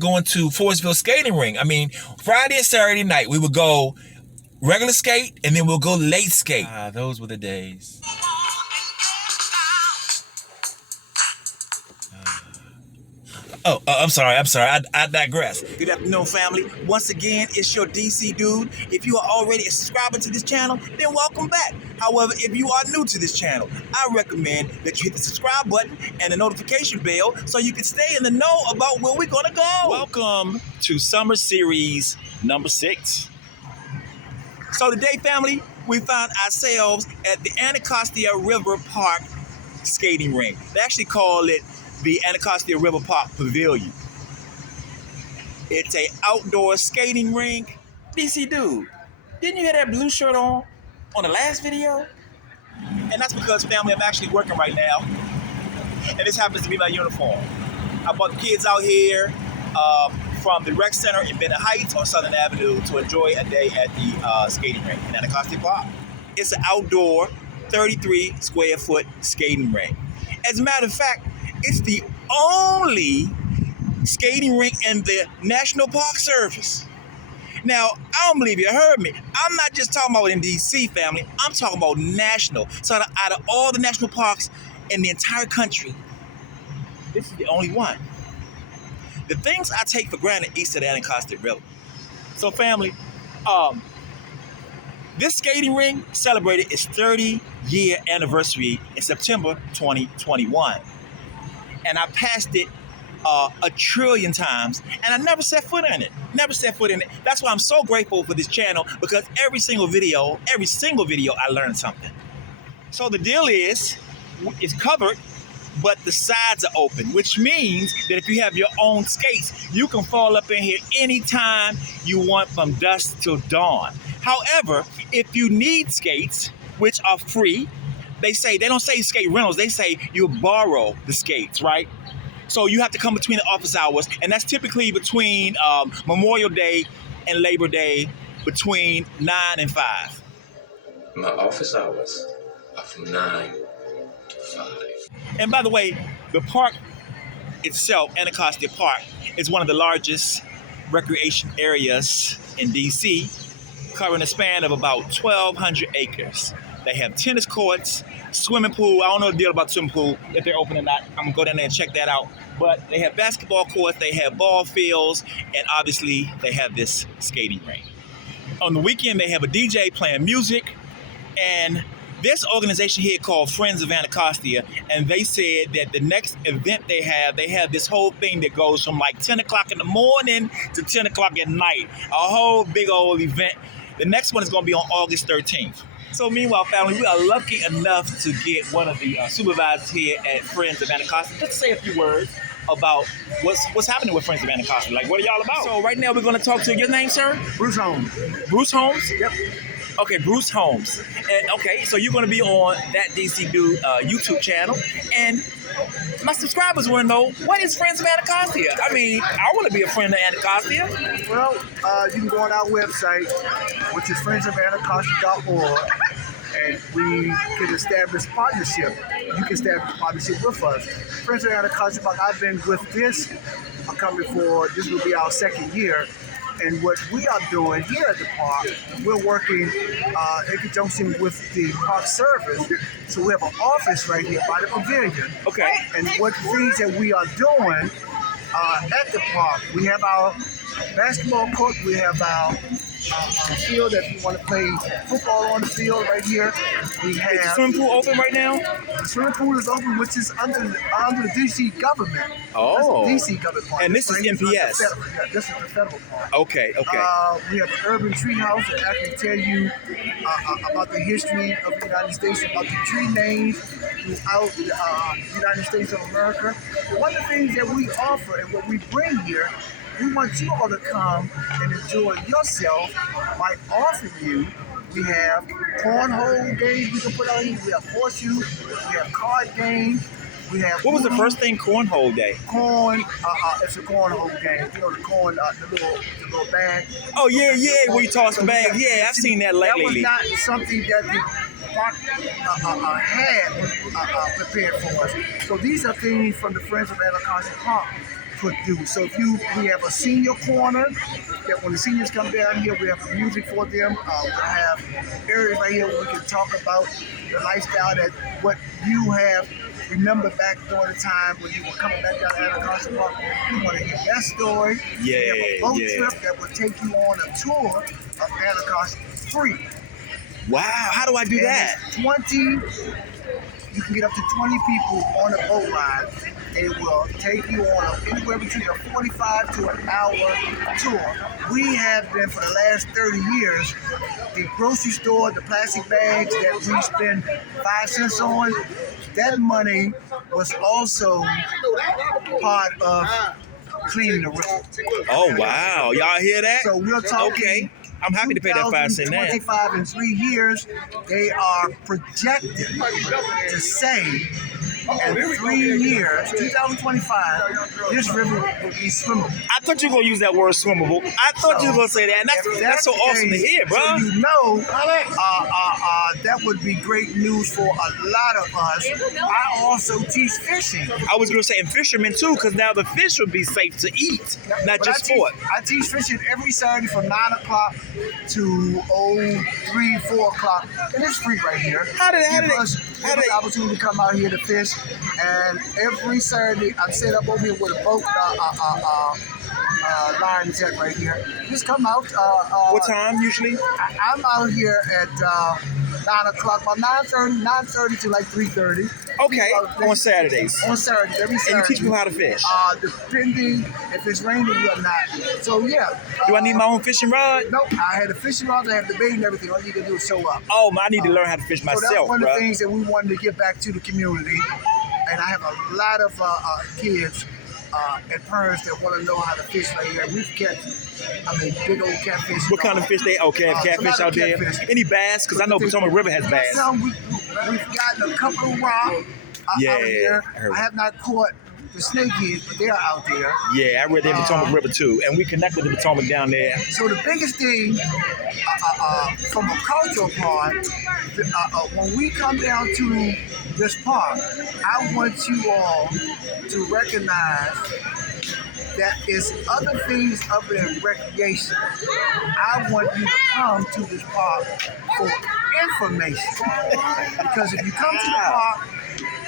going to Forestville skating rink. I mean, Friday and Saturday night, we would go regular skate, and then we'll go late skate. Those were the days. I'm sorry. I digress. Good afternoon, family. Once again, it's your DC dude. If you are already a subscriber to this channel, then welcome back. However, if you are new to this channel, I recommend that you hit the subscribe button and the notification bell so you can stay in the know about where we're gonna go. Welcome to Summer Series number 6. So today, family, we found ourselves at the Anacostia River Park skating rink. They actually call it the Anacostia River Park Pavilion. It's a outdoor skating rink. DC dude, didn't you have that blue shirt on the last video? And that's because, family, I'm actually working right now, and this happens to be my uniform. I brought the kids out here from the rec center in Bennett Heights on Southern Avenue to enjoy a day at the skating rink in Anacostia Park. It's an outdoor 33 square foot skating rink. As a matter of fact, it's the only skating rink in the National Park Service. Now, I don't believe you heard me. I'm not just talking about in DC, family. I'm talking about national. So out of all the national parks in the entire country, this is the only one. The things I take for granted east of the Anacostia River. So, family, this skating rink celebrated its 30-year anniversary in September 2021. And I passed it a trillion times, and I never set foot in it. That's why I'm so grateful for this channel, because every single video, I learned something. So the deal is, it's covered, but the sides are open, which means that if you have your own skates, you can fall up in here anytime you want from dusk till dawn. However, if you need skates, which are free, they don't say skate rentals, they say you borrow the skates, right? So you have to come between the office hours, and that's typically between Memorial Day and Labor Day, between 9 and 5. My office hours are from 9 to 5. And by the way, the park itself, Anacostia Park, is one of the largest recreation areas in DC, covering a span of about 1,200 acres. They have tennis courts, swimming pool. I don't know the deal about swimming pool, if they're open or not. I'm gonna go down there and check that out. But they have basketball courts, they have ball fields, and obviously they have this skating rink. On the weekend, they have a DJ playing music, and this organization here called Friends of Anacostia, and they said that the next event they have this whole thing that goes from like 10 o'clock in the morning to 10 o'clock at night. A whole big old event. The next one is gonna be on August 13th. So meanwhile, family, we are lucky enough to get one of the supervisors here at Friends of Anacostia just to say a few words about what's happening with Friends of Anacostia. Like, what are y'all about? So right now we're going to talk to your name, sir? Bruce Holmes. Bruce Holmes? Yep. Okay, Bruce Holmes. And, okay, so you're going to be on that DC Dude YouTube channel. And my subscribers want to know, what is Friends of Anacostia? I mean, I want to be a friend of Anacostia. Well, you can go on our website, which is friendsofanacostia.org, and we can establish partnership. You can establish partnership with us. Friends of Anacostia, I've been with this company for, this will be our second year. And what we are doing here at the park, we're working in conjunction with the park service. So we have an office right here by the pavilion. Okay. And what things that we are doing at the park, we have our basketball court, we have our field that you want to play football on the field right here. We have Is the swimming pool open right now? The swimming pool is open, which is under the DC government. Oh. That's the DC government part. And this is NPS. Yeah, this is the federal part. Okay. We have an urban tree house that actually tell you about the history of the United States, about the tree names throughout the United States of America. One of the things that we offer and what we bring here, we want you all to come and enjoy yourself by offering you. We have cornhole games we can put out here. We have horseshoe. We have card games. We have. What was the first thing cornhole day? It's a cornhole game. You know the corn, the little bag. Oh yeah, where you toss the bag. Yeah, I've seen that lately. That was not something that the park had prepared for us. So these are things from the Friends of Anacostia Park produce. So we have a senior corner that when the seniors come down here, we have music for them. We'll have areas right here where we can talk about the lifestyle that what you have remember back during the time when you were coming back down to Anacostia Park. We want to hear that story. We have a boat trip that will take you on a tour of Anacostia free. Wow, how do I do that? It's 20, you can get up to 20 people on a boat ride. It will take you on anywhere between a 45 to an hour tour. We have been for the last 30 years, the grocery store, the plastic bags that we spend 5 cents on, that money was also part of cleaning the river. Oh, wow. Y'all hear that? So we're talking. Okay. I'm happy to pay that 5 cents now. 25 in 3 years, they are projected to save in 3 years, 2025, this river will be swimmable. I thought you were going to use that word swimmable. I thought you were going to say that. And that's so awesome to hear, bro. So you know, that would be great news for a lot of us. I also teach fishing. I was going to say, and fishermen too, because now the fish would be safe to eat, not just sport. I teach fishing every Saturday from 9 o'clock to 3, 4 o'clock. And it's free right here. How did the opportunity to come out here to fish. And every Saturday, I'm set up over here with a boat line jet right here. Just come out. What time usually? I'm out here at 9 o'clock, about 9:30 to like 3:30. Okay, on Saturdays. On Saturdays, every Saturday. And you teach people how to fish? Depending if it's raining or not. So yeah. Do I need my own fishing rod? Nope, I had the fishing rods, I have the bait and everything. All you can do is show up. Oh, I need to learn how to fish myself, So that's one bro. of the things that we wanted to give back to the community. And I have a lot of kids and parents that want to know how to fish right here. We've catch, big old catfish. What kind of fish they? Okay, catfish out there. Any bass? Because I know Potomac River has bass. We've gotten a couple of rock out here. I have not caught the snakeheads, but they're out there. Yeah, I read the Potomac River too, and we connected the Potomac down there. So the biggest thing from a cultural part, when we come down to this park, I want you all to recognize that it's other things other than recreation. I want you to come to this park for information. Because if you come to the park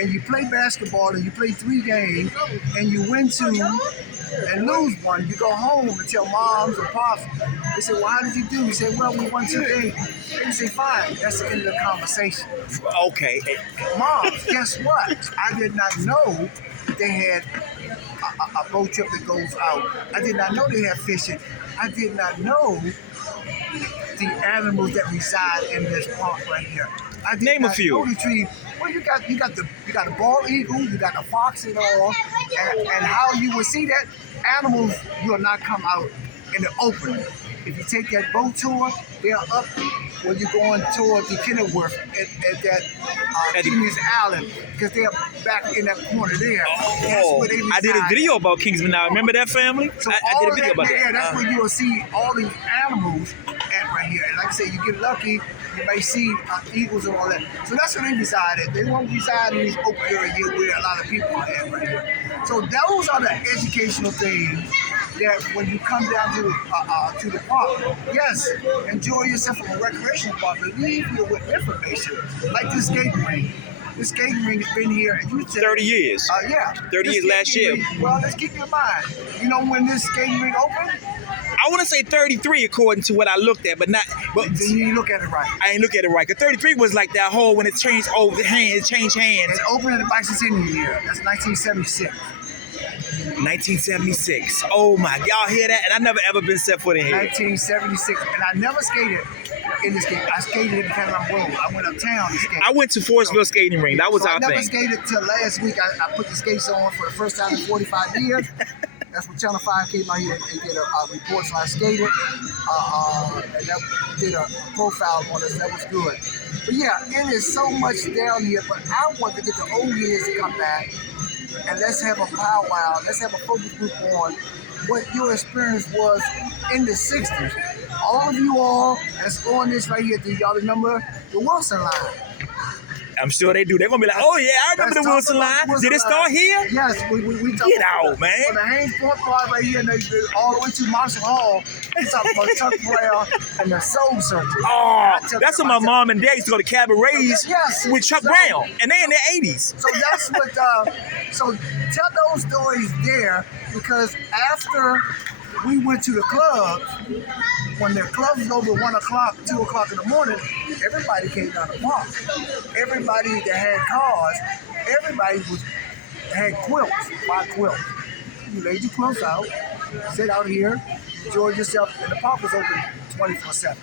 and you play basketball and you play 3 games and you win 2 and lose 1, you go home and tell moms or pops. They say, well, how did you do? You say, well, we won 2 games. They say, fine, that's the end of the conversation. Okay. Moms, guess what? I did not know they had a boat trip that goes out. I did not know they had fishing. I did not know the animals that reside in this park right here. Name a few. Well, you got the bald eagle, you got the fox and all, and how you will see that animals will not come out in the open. If you take that boat tour, they're up when you're going toward the Kenilworth at that King's Island, because they're back in that corner there. That's where they reside. I did a video about Kingsman. Now, remember that family? So I did a video about that. Yeah, that's where you will see all these animals at right here. And like I say, you get lucky, you may see eagles and all that. So that's where they reside at. They won't reside in these open areas here where a lot of people are at right here. So those are the educational things that when you come down to the park, yes, enjoy yourself from a recreational park, but leave here with information. Like this skating rink. This skating rink has been here, and you said 30 years. Yeah. 30 years last year. Well, let's keep in mind. You know when this skating rink opened? I want to say 33 according to what I looked at, but not. But then you look at it right. I ain't look at it right. Cause 33 was like that whole when it changed over the hands, changed hands. It opened in the bicentennial year. That's 1976. 1976. Oh my, y'all hear that? And I never ever been set foot in here. 1976, and I never skated in this game. I skated in Caroline Road. I went uptown to skate. I went to Forestville skating ring. That was our I never thing. skated till last week. I put the skates on for the first time in 45 years. That's when Channel 5 came out here and did a report, so I skated. And that did a profile on us. That was good. But yeah, it is so much down here, but I want to get the old years to come back. And let's have a powwow. Let's have a focus group on what your experience was in the 60s. All of you all that's on this right here, do y'all remember the Wilson line? I'm sure they do. They're gonna be like, oh yeah, I remember the Wilson line. Did it start here? Yes, we talk Get about out, man. On the Haynes Point part right here, and they all the way to Marshall Hall. We talk about Chuck Brown and the Soul Circle. Oh, that's when my mom and dad used to go to cabarets Yes. with Chuck So- Brown, and they in their 80s. So that's what. So tell those stories there, because after we went to the clubs, when the clubs was over 1 o'clock, 2 o'clock in the morning, everybody came down the park. Everybody that had cars, everybody had quilts, buy quilts. You laid your quilts out, sit out here, enjoy yourself, and the park was open 24/7.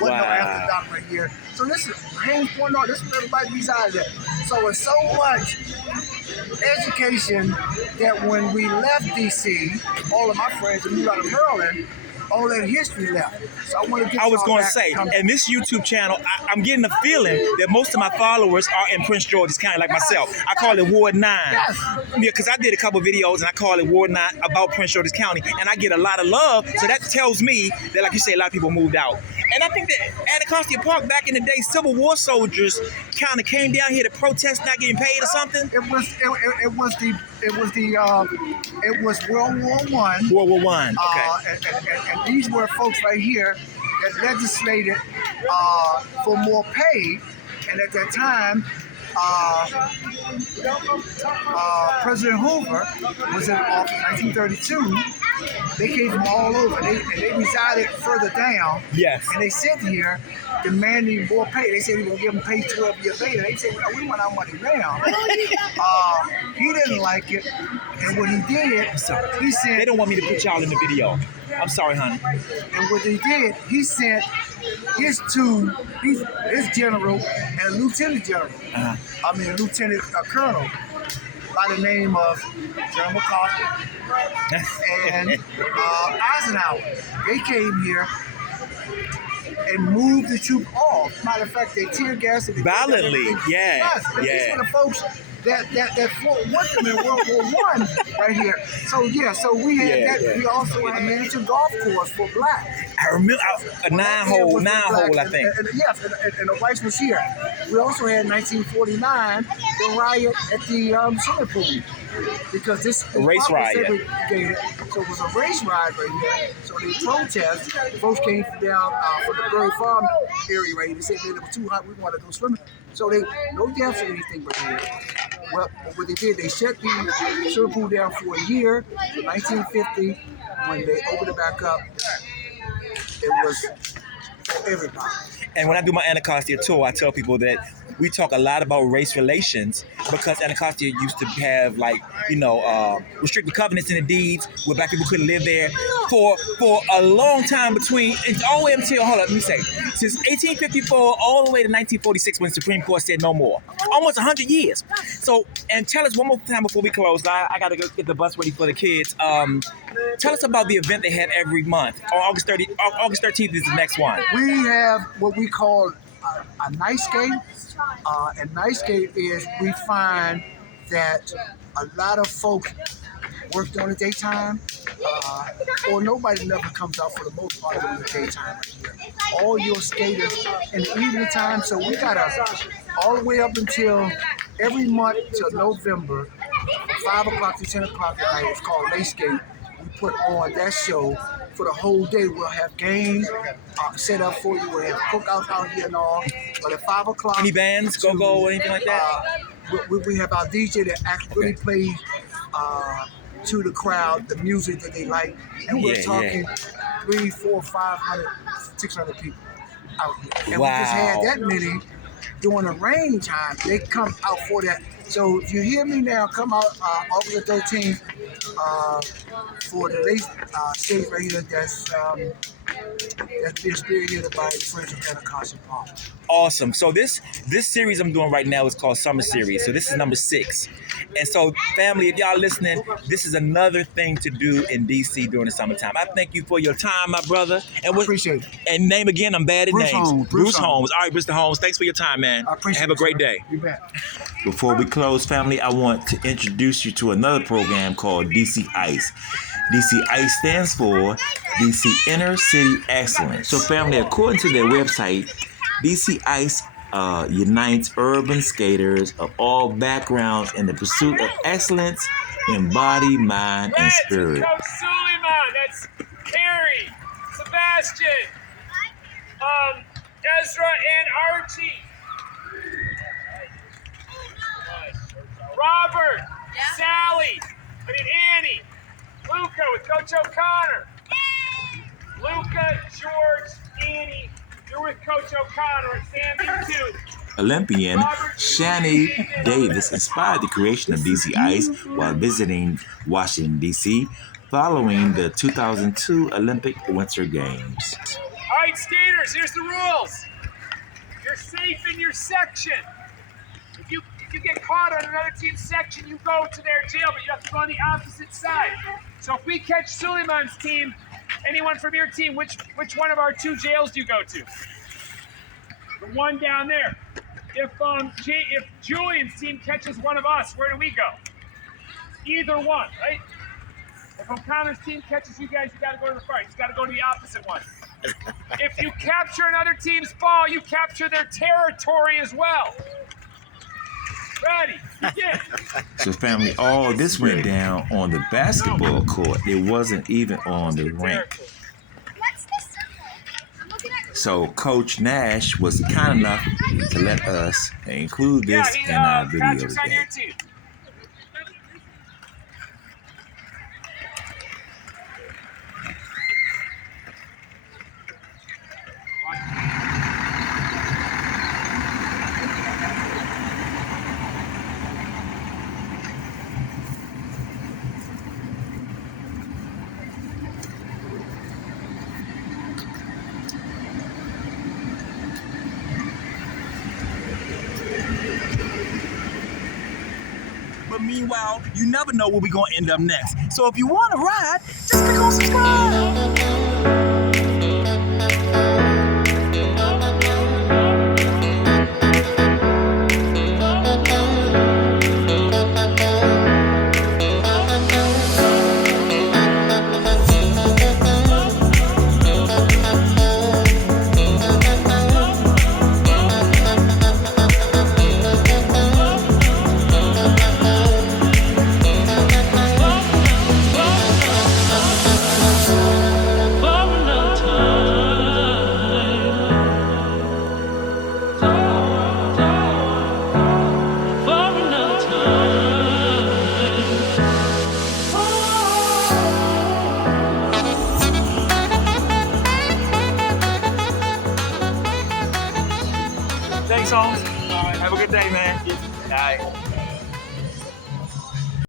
Wasn't no after dark right here. So this is Haynes Point North. This is where everybody resides at. So it's so much education that when we left DC, all of my friends that moved out of Maryland, all that history left. So I want to get I was y'all going to back say, coming. and this YouTube channel, I'm getting a feeling that most of my followers are in Prince George's County, like myself. I call it Ward 9. Yes. Yeah, because I did a couple videos and I call it Ward 9 about Prince George's County, and I get a lot of love. So that tells me that, like you say, a lot of people moved out. And I think that Anacostia Park back in the day, Civil War soldiers kind of came down here to protest not getting paid or something. It was World War One. World War One. Okay. And these were folks right here that legislated for more pay. And at that time, President Hoover was in office in 1932. They came from all over. They resided further down. Yes. And they sit here demanding more pay. They said we were going to give them pay 12 years later. They said, well, we want our money now. He didn't like it. And what he did, he sent... They don't want me to put y'all in the video. I'm sorry, honey. And what he did, he sent his general and a lieutenant general. A lieutenant colonel by the name of John MacArthur and Eisenhower. They came here and moved the troop off. Matter of fact, they tear gassed it. Violently, yeah. These were the folks that fought with them in World War One right here. So we had that. We also had a miniature golf course for black. I remember a nine hole, I think. Yes, and the vice was here. We also had 1949, the riot at the swimming pool. Because this race riot. Segregated. So it was a race ride right here. So they protest. Folks came down from the Berry Farm area right here. They said, man, it was too hot. We want to go swimming. So they no deaths or anything right here. Well, what they did, they shut the swimming pool down for a year. So 1950, when they opened it back up, it was for everybody. And when I do my Anacostia tour, I tell people that we talk a lot about race relations because Anacostia used to have restricted covenants in the deeds where black people couldn't live there for a long time it's all the way until, since 1854 all the way to 1946 when the Supreme Court said no more. Almost 100 years. So, and tell us one more time before we close. I got to go get the bus ready for the kids. Tell us about the event they have every month. On August 13th is the next one. We have what we call a nightscape. And nightscape is we find that a lot of folks work during the daytime, or nobody never comes out for the most part during the daytime right here. All your skaters in the evening time, so we got all the way up until every month till November, 5 o'clock to 10 o'clock at night. It's called Layscape. We put on that show for the whole day. We'll have games set up for you. We'll have cookouts out here and all. But at 5 o'clock... Any bands, go-go, or anything like that? We have our DJ that actually plays to the crowd the music that they like. And we're talking 300, 400, 500, 600 people out here. And we just had that many during the rain time. They come out for that. So if you hear me now, come out August the 13th for the late stage right here that's being spearheaded by the Friends of Anacostia Park. Awesome. So this series I'm doing right now is called Summer Series. So this is number 6. And so, family, if y'all listening, this is another thing to do in D.C. during the summertime. I thank you for your time, my brother. And appreciate it. And name again, I'm bad at Bruce names. Holmes. Bruce Holmes. All right, Mr. Holmes, thanks for your time, man. I appreciate it. Have a great day. You bet. Before we close, family, I want to introduce you to another program called DC ICE. DC ICE stands for DC Inner City Excellence. So, family, according to their website, DC ICE unites urban skaters of all backgrounds in the pursuit of excellence in body, mind, and spirit. Coach Suleiman, that's Carrie, Sebastian, Ezra, and Archie. Robert, Sally, Annie, Luca with Coach O'Connor. Luca, George, Annie, you're with Coach O'Connor, and Sammy too. Olympian Shani Davis inspired the creation of DC Ice while visiting Washington, D.C. following the 2002 Olympic Winter Games. All right, skaters, here's the rules. You're safe in your section. If you get caught on another team's section, you go to their jail, but you have to go on the opposite side. So if we catch Suleiman's team, anyone from your team, which one of our 2 jails do you go to? The one down there. If Julian's team catches one of us, where do we go? Either one, right? If O'Connor's team catches you guys, you got to go to the far. You got to go to the opposite one. If you capture another team's ball, you capture their territory as well. Ready? Begin. So family, all this went down on the basketball court. It wasn't even on the rink. So Coach Nash was kind enough to let us include this in our video Patrick's on today. your team. But meanwhile, you never know where we're going to end up next. So if you want to ride, just click on subscribe.